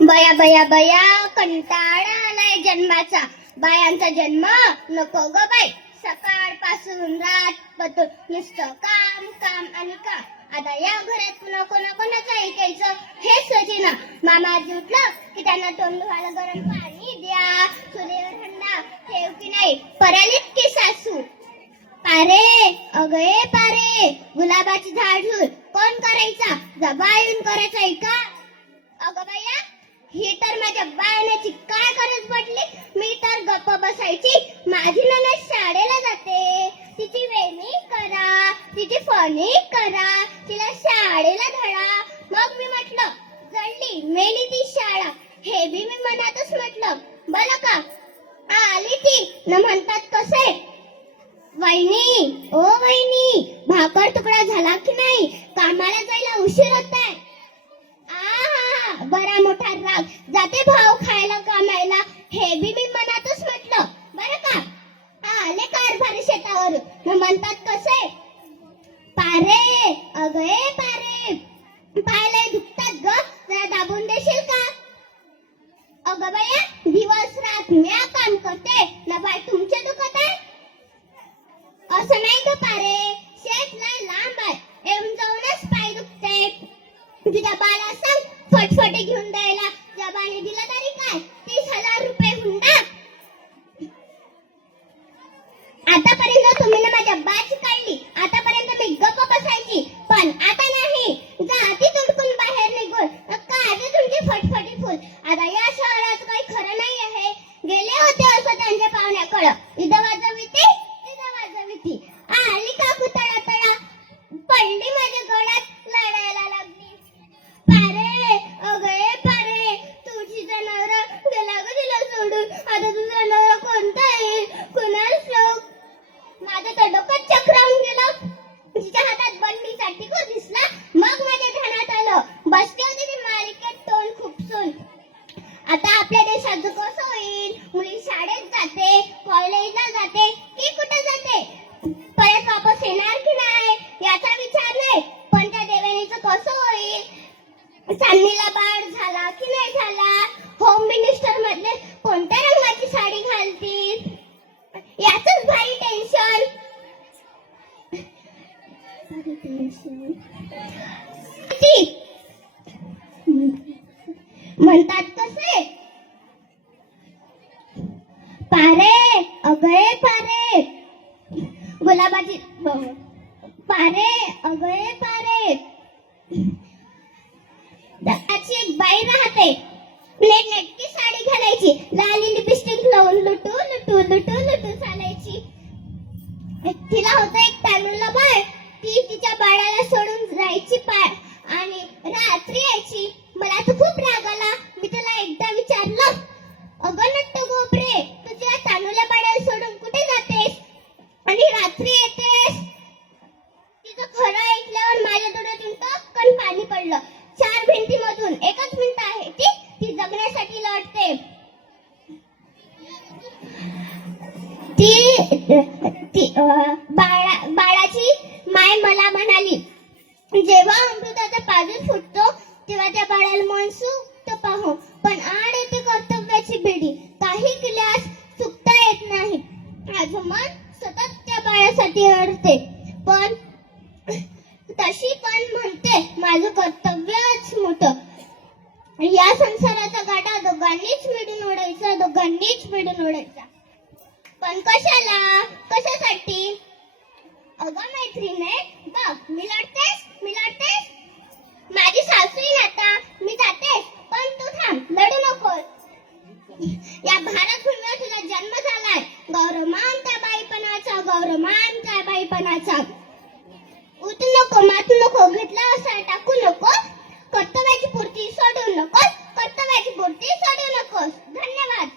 बया बया बया कंटाळा आलाय जन्माचा. बायांचा जन्म नको ग बाई. सकाळपासून रातपासून नुसतं काम काम आणि काम. आता या घरात कोणाकोणाचं ऐकायचं हे सजेना. मामा उठलं की त्यांना तोंड धुवायला गरम पाणी द्या, सूर्य थंडा ठेव की नाही, परालीत की सासू. पारे अगये पारे, गुलाबाची झाड झुल कोण करायचा? जबाळून करायचा का? अगं बाया, ही तर माझ्या बाळण्याची काय गरज पडली? मी तर गप्प बसायची. माझी नणद शाळेला जाते, तिची वेणी करा, तिची फणी करा, तिला शाळेला धडा. मग मी म्हटलं जळली मेली ती शाळा. हे बी मी मनातच म्हटलं. बरं का आली ती न म्हणतात कसे, वहिनी ओ वहिनी, भाकर तुकडा झाला की नाही? कामाला जायला उशीर होताय. बरा मोठा राग, जाते भाव खायला कामायला. हे बी मी मनातच म्हटलं. बरं का आले कारभारी शेतावर न म्हणतात कसे, पारे अगये पारे, पायला दुखतात ग, जरा दाबून देशील का? अगं बाया, दिवस रात म्या काम करते ना बाय तुमचे दुखत आहे? असं नाही ग पारे, शेत लय लांब आहे, येऊन जाऊनच पाय दुखते. तुझ्या बाला सांग फटफटे घेऊन द्यायला. जबाने दिला तरी काय, 30,000 रुपये हुंडा. आतापर्यंत तुम्ही माझ्या बाची काढली. आतापर्यंत मी गप्प बसायची, पण आता नाही. जाती तुडकून बाहेर निघून काय तुमची फटफटी फुल. आता या शहराचं काही खरं नाही आहे. गेले होते असं त्यांच्या पाहुण्याकडं, इथं वाजविती आली का तळा तळा, पडली माझ्या गळ्यात, लढायला लागली. पारे अगये पारे, तुझी जनावर गेला ग तिला सोडून. आता तुझा नवरा कोणता आहे कुणाला ठाऊक. माझं तर डोकं चक्रावून गेलं. तिच्या हातात बंडीचा टिकू दिसला. मग माझ्या ध्यानात आलं, बसली होती ती मालिकेत तोंड खुपसून. आता आपल्या देशात कसं होईल? मुली शाळेत जाते, कॉलेजला जाते की कुठे जाते, परत वापस येणार की नाही याचा विचार नाही. पण त्या देवयानीचं कसं होईल? चांदणीला बाळ झाला की नाही झाला? होम मिनिस्टर मधले कोणत्या रंगाची साडी घालतील याचंच भारी टेन्शन. म्हणतात कसे, पारे अगये पारे, गुलाबाची पारे अगये पारे. एक बाई राहते, नेटकी साडी घालायची, लाली लिपस्टिक लावून लुटू लुटू लुटू लुटू चालायची. तिला होतं एक तांदूळला बाळ. ती तिच्या बाळाला सोडून जायची आणि रात्री यायची. मला तर खूप राग आला. मी तिला एकदा विचारलं, अगं नट्ट गोबरे, तुझ्या तांदूळल्या बाळाला सोडून कुठे जातेस आणि रात्री येतेस? तिचं खरं ऐकल्यावर माझ्या डोळ्यातून टपकन पाणी पडलं. 4 भिंतीमधून एकच मिनिट आहे ती जगण्यासाठी लढते. बाळाची माय मला म्हणाली, जेव्हा अमृताचा पाजर फुटतो तेव्हा त्या बाळाला मन सुक्त पाहू, पण आड येते कर्तव्याची बेडी. काही केल्यास चुकता येत नाही. माझं मन सतत त्या बाळासाठी अडते, पण तशी पण म्हणते माझं कर्तव्यच मोठं. या संसाराचा गाडा दोघांनीच मिळून ओढायचा, दोघांनीच मिळून ओढायचा. पण कशाला, कशासाठी? अगं मैत्रिणे बघ, मी लढतेस. माझी सासू येईल आता, मी जातेस, पण तू थांब, लढू नकोस. या भारत भूमीवर तुझा जन्म झालाय. गौरवमान त्या बाईपणाचा, गौरवमान त्या बाईपणाचा. उठू नको, मातू नको, घेतला असा टाकू नको, कर्तव्याची पूर्ती सोडू नकोस, कर्तव्याची पूर्ती सोडू नकोस. धन्यवाद.